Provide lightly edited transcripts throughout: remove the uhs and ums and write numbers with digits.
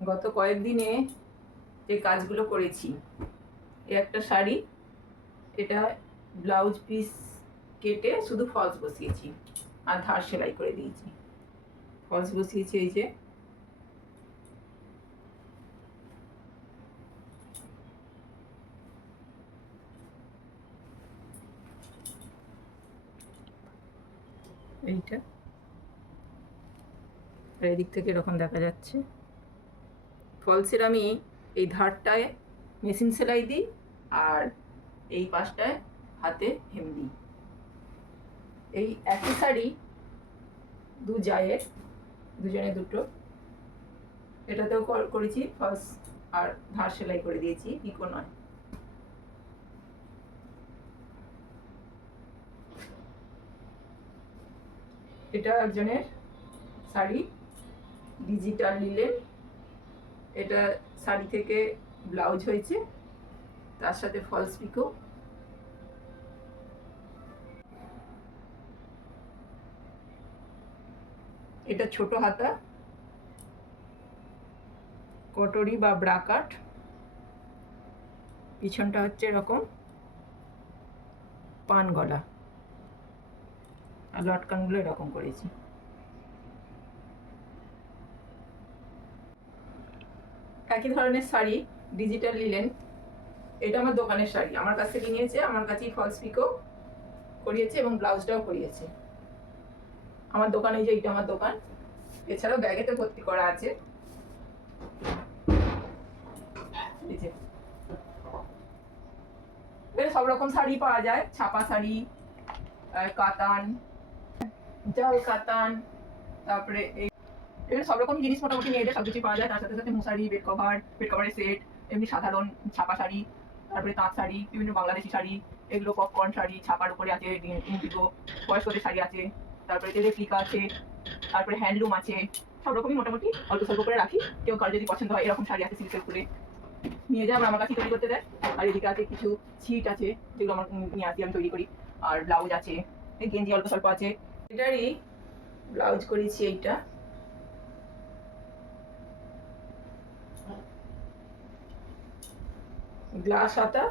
গত কয়েকদিনে যে কাজগুলো করেছি, একটা শাড়ি, এটা ব্লাউজ পিস কেটে শুধু ফলস বসিয়েছি আর ধার সেলাই করে দিয়েছি। ফলস বসিয়েছি এই যে, এইটা আর এদিক থেকে এরকম দেখা যাচ্ছে। ফলসের আমি এই ধারটায় মেশিন সেলাই দিই আর এই পাশটায় হাতে হেম দিই। এই একই শাড়ি দু জায়ের, দুজনে দুটো, এটাতেও করেছি ফলস আর ধার সেলাই করে দিয়েছি, পিকো নয়। এটা একজনের শাড়ি, ডিজিটাল লিলেন। এটা শাড়ি থেকে ব্লাউজ হয়েছে, তার সাথে ফলস পিকো। এটা ছোট হাতা, কটরি বা ব্রাকাট। পিছনটা হচ্ছে এরকম পান গলা আর লটকানগুলো এরকম করেছি। একই ধরনের শাড়ি, ডিজিটাল লিলেন। এটা আমার দোকানের শাড়ি, আমার কাছ থেকে নিয়েছে, আমার কাছেই ফলস পিকো করিয়েছে এবং ব্লাউজটাও করিয়েছে। আমার দোকানে, যে এইটা আমার দোকান। এছাড়াও ব্যাগেতে ভর্তি করা আছে। সব রকম শাড়ি পাওয়া যায়, ছাপা শাড়ি, কাতান, জাল কাতান, তারপরে এই সব রকম জিনিস মোটামুটি মেয়েদের সবকিছু পাওয়া যায়। তার সাথে সাথে মশারি, বেড কভারের সেট, এমনি সাধারণ ছাপা শাড়ি, তারপরে তাঁত শাড়ি, বিভিন্ন বাংলাদেশি শাড়ি, এগুলো পপকর্ন শাড়ি, ছাপার উপরে আছে, ইন্ডিগো বয়স্কদের শাড়ি আছে, তারপরে রেপ্লিকা আছে, তারপরে হ্যান্ডলুম আছে। সব রকমই মোটামুটি অল্প স্বল্প করে রাখি। কেউ কারো যদি পছন্দ হয়, এরকম শাড়ি আছে সিল্কের ফুলে, নিয়ে যায়, আমার কাছে তৈরি করতে দেয়। আর এদিকে আছে কিছু ছিট আছে, যেগুলো আমার নিয়ে আসি, আমি তৈরি করি। আর ব্লাউজ আছে, গেঞ্জি অল্প স্বল্প আছে। এটারই ব্লাউজ করেছি, এইটা গ্লাস হাতা,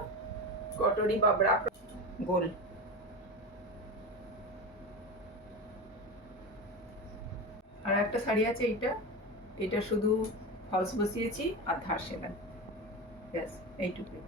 কটরি বা ব্রাক গোল। আর একটা শাড়ি আছে, এটা শুধু ফলস বসিয়েছি আর ধার সেলাই, ব্যাস এইটুকুই।